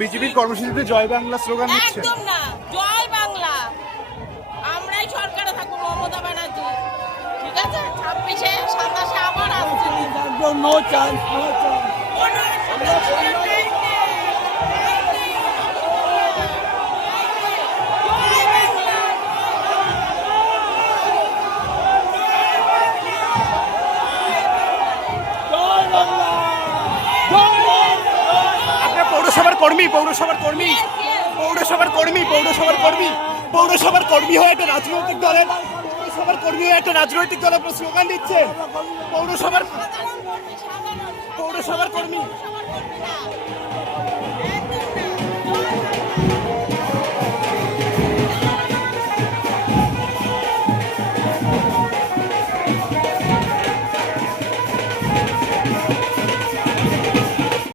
বিজেপির কর্মসূচিতে জয় বাংলা স্লোগান দিচ্ছে? একদম না, জয় বাংলা। আমরাই সরকারে থাকবো, মমতা ব্যানার্জি। ঠিক আছে, 26-এ 27-এ আবার আসছে। No chance, no chance. আপনার পৌরসভার কর্মী, পৌরসভার কর্মী, পৌরসভার কর্মী, পৌরসভার কর্মী, পৌরসভার কর্মী হয়ে একটা রাজনৈতিক দলের, পৌরসভার কর্মী হয়ে একটা রাজনৈতিক দল আপনার স্লোগান দিচ্ছেন? পৌরসভার, পৌরসভার কর্মী।